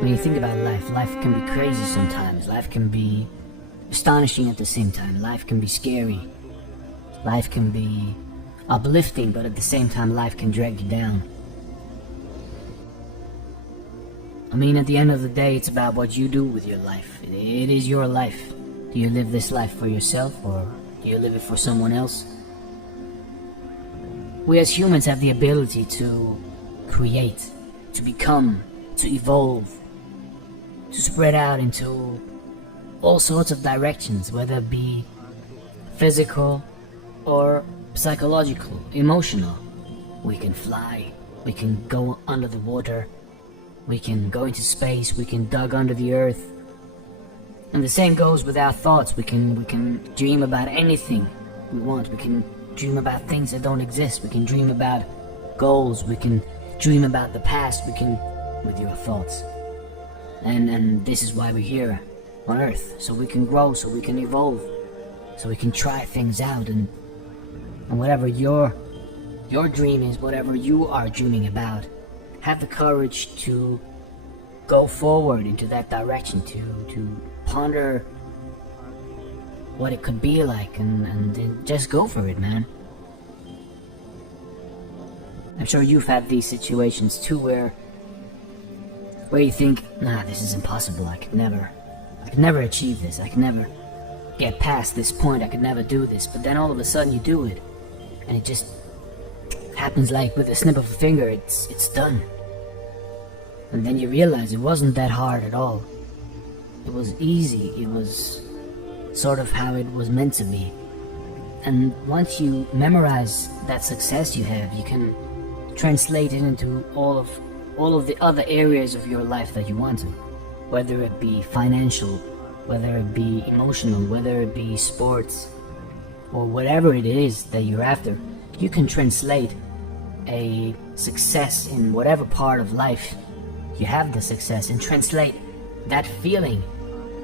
When you think about life, life can be crazy sometimes. Life can be astonishing at the same time. Life can be scary. Life can be uplifting, but at the same time, life can drag you down. I mean, at the end of the day, it's about what you do with your life. It is your life. Do you live this life for yourself, or do you live it for someone else? We as humans have the ability to create, to become, to evolve, to spread out into all sorts of directions, whether it be physical or psychological, emotional. We can fly, we can go under the water, we can go into space, we can dug under the earth. And the same goes with our thoughts. We can dream about anything we want. We can dream about things that don't exist. We can dream about goals. We can dream about the past. We can, with your thoughts. And this is why we're here on Earth, so we can grow, so we can evolve, so we can try things out, and whatever your dream is, whatever you are dreaming about, have the courage to go forward into that direction, to ponder what it could be like, and just go for it, man. I'm sure you've had these situations too, where you think, nah, this is impossible, I could never achieve this, I could never get past this point, I could never do this. But then all of a sudden you do it, and it just happens like with a snip of a finger. It's done. And then you realize it wasn't that hard at all. It was easy. It was sort of how it was meant to be. And once you memorize that success you have, you can translate it into all of the other areas of your life that you want to. Whether it be financial, whether it be emotional, whether it be sports, or whatever it is that you're after, you can translate a success in whatever part of life you have the success, and translate that feeling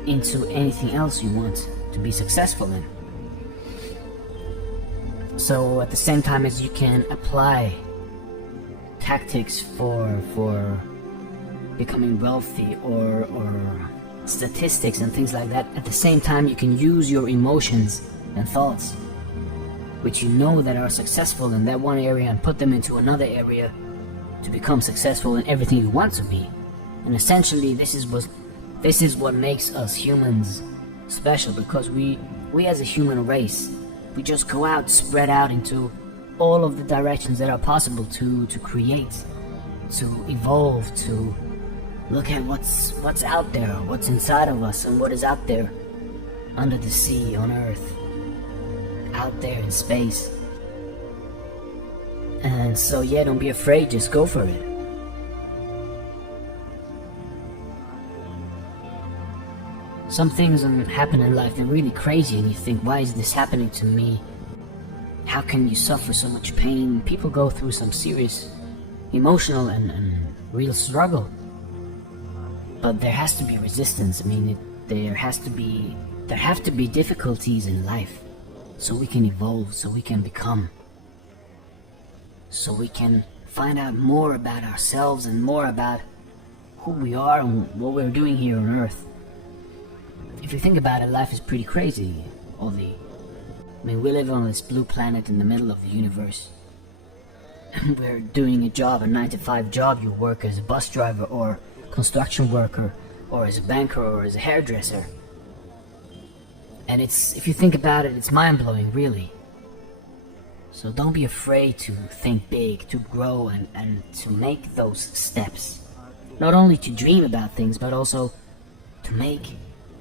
into anything else you want to be successful in. So at the same time as you can apply tactics for becoming wealthy or statistics and things like that, at the same time you can use your emotions and thoughts, which you know that are successful in that one area, and put them into another area to become successful in everything you want to be. And essentially this is what makes us humans special, because we as a human race, we just go out, spread out into all of the directions that are possible to create, to evolve, to look at what's out there, what's inside of us, and what is out there under the sea, on Earth, out there in space. And so yeah, don't be afraid, just go for it. Some things happen in life, they're really crazy, and you think, why is this happening to me? How can you suffer so much pain? People go through some serious emotional and real struggle. But there has to be resistance. I mean, there have to be difficulties in life, so we can evolve, so we can become, so we can find out more about ourselves and more about who we are and what we're doing here on Earth. If you think about it, life is pretty crazy. We live on this blue planet in the middle of the universe. And we're doing a job, a 9-to-5 job. You work as a bus driver, or construction worker, or as a banker, or as a hairdresser. And if you think about it, it's mind-blowing, really. So don't be afraid to think big, to grow, and to make those steps. Not only to dream about things, but also to make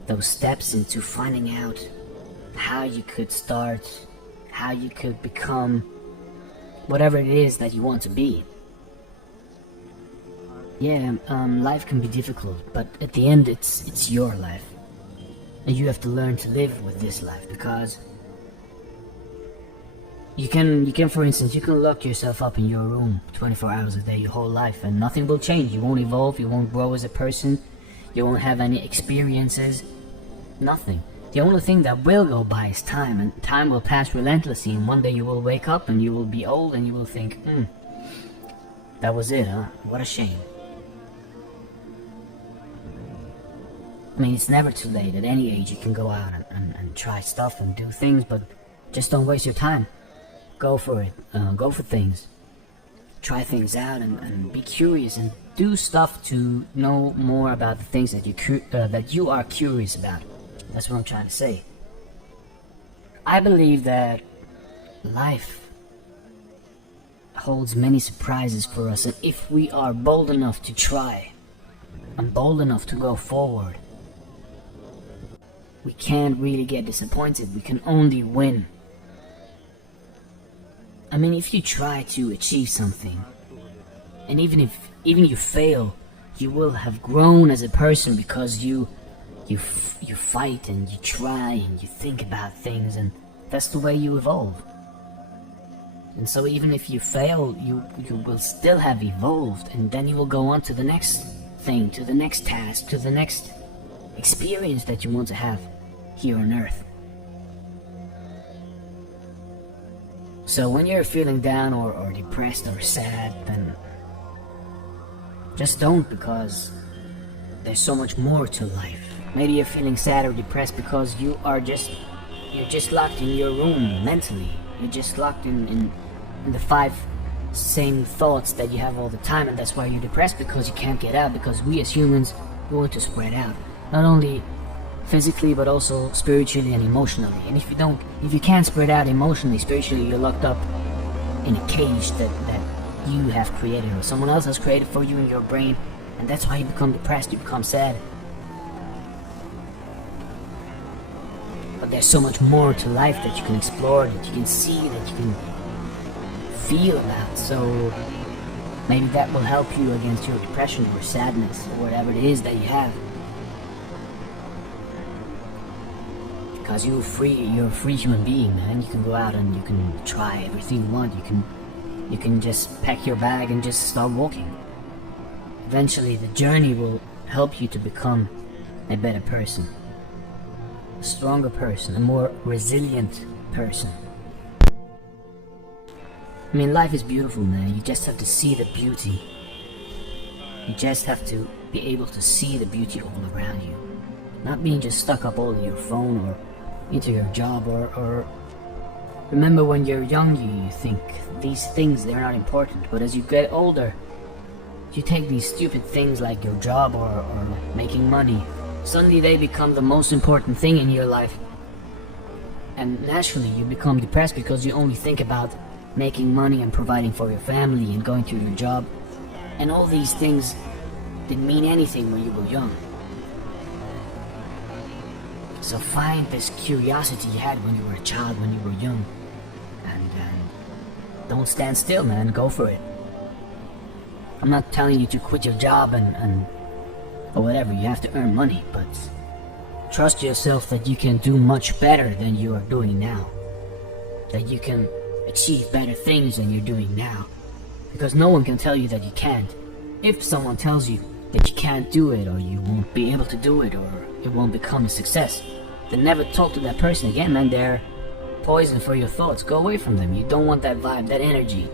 those steps into finding out how you could start, how you could become whatever it is that you want to be. Yeah, life can be difficult, but at the end it's your life. And you have to learn to live with this life, because you can, for instance, you can lock yourself up in your room 24 hours a day your whole life, and nothing will change. You won't evolve, you won't grow as a person, you won't have any experiences, nothing. The only thing that will go by is time, and time will pass relentlessly, and one day you will wake up and you will be old and you will think, That was it, huh? What a shame. I mean, it's never too late. At any age you can go out and try stuff and do things, but just don't waste your time. Go for it. Go for things. Try things out and be curious and do stuff to know more about the things that you are curious about. That's what I'm trying to say. I believe that life holds many surprises for us, and if we are bold enough to try and bold enough to go forward, we can't really get disappointed. We can only win. I mean, if you try to achieve something, and even if you fail, you will have grown as a person, because you fight and you try and you think about things, and that's the way you evolve. And so even if you fail, you will still have evolved, and then you will go on to the next thing, to the next task, to the next experience that you want to have here on Earth. So when you're feeling down or depressed or sad, then just don't, because there's so much more to life. Maybe you're feeling sad or depressed because you're just locked in your room mentally. You're just locked in the 5 same thoughts that you have all the time, and that's why you're depressed, because you can't get out. Because we as humans, we want to spread out, not only physically but also spiritually and emotionally. And if you can't spread out emotionally, spiritually, you're locked up in a cage that you have created or someone else has created for you in your brain, and that's why you become depressed, you become sad. But there's so much more to life that you can explore, that you can see, that you can feel about. So maybe that will help you against your depression or sadness or whatever it is that you have. Because you're a free human being, man. You can go out and you can try everything you want. You can just pack your bag and just start walking. Eventually the journey will help you to become a better person, a stronger person, a more resilient person. I mean, life is beautiful, man. You just have to see the beauty. You just have to be able to see the beauty all around you. Not being just stuck up all in your phone or into your job, or remember when you're young you think these things, they're not important, but as you get older you take these stupid things like your job or making money, suddenly they become the most important thing in your life, and naturally you become depressed because you only think about making money and providing for your family and going to your job, and all these things didn't mean anything when you were young. So find this curiosity you had when you were a child, when you were young, and don't stand still, man. Go for it. I'm not telling you to quit your job and or whatever. You have to earn money, but trust yourself that you can do much better than you are doing now. That you can achieve better things than you're doing now, because no one can tell you that you can't. If someone tells you that you can't do it, or you won't be able to do it, or it won't become a success, then never talk to that person again, man. They're poison for your thoughts. Go away from them. You don't want that vibe, that energy.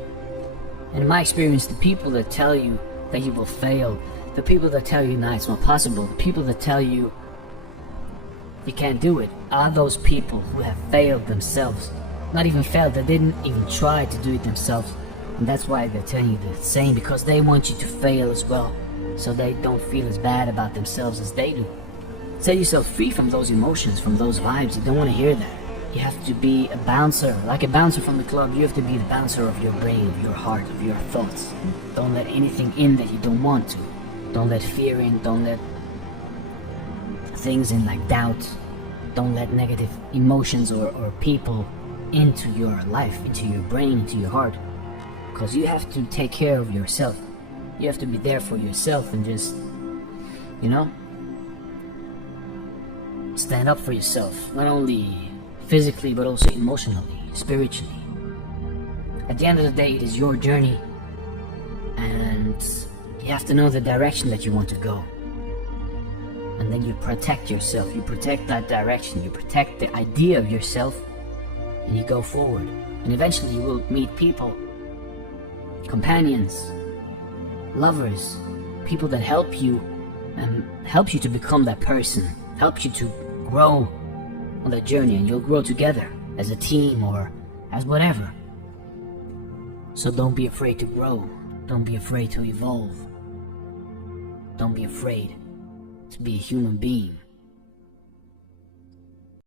And in my experience, the people that tell you that you will fail, the people that tell you, nah, it's not possible, the people that tell you you can't do it, are those people who have failed themselves. Not even failed, they didn't even try to do it themselves. And that's why they're telling you the same, because they want you to fail as well, so they don't feel as bad about themselves as they do. Set yourself free from those emotions, from those vibes. You don't want to hear that. You have to be a bouncer, like a bouncer from the club. You have to be the bouncer of your brain, of your heart, of your thoughts. Don't let anything in that you don't want to. Don't let fear in, don't let things in like doubt. Don't let negative emotions or people into your life, into your brain, into your heart. Because you have to take care of yourself. You have to be there for yourself and just, you know, stand up for yourself. Not only physically, but also emotionally, spiritually. At the end of the day, it is your journey, and you have to know the direction that you want to go. And then you protect yourself, you protect that direction, you protect the idea of yourself, and you go forward. And eventually you will meet people, companions, lovers, people that help you to become that person, help you to grow on that journey, and you'll grow together as a team or as whatever. So don't be afraid to grow. Don't be afraid to evolve. Don't be afraid to be a human being.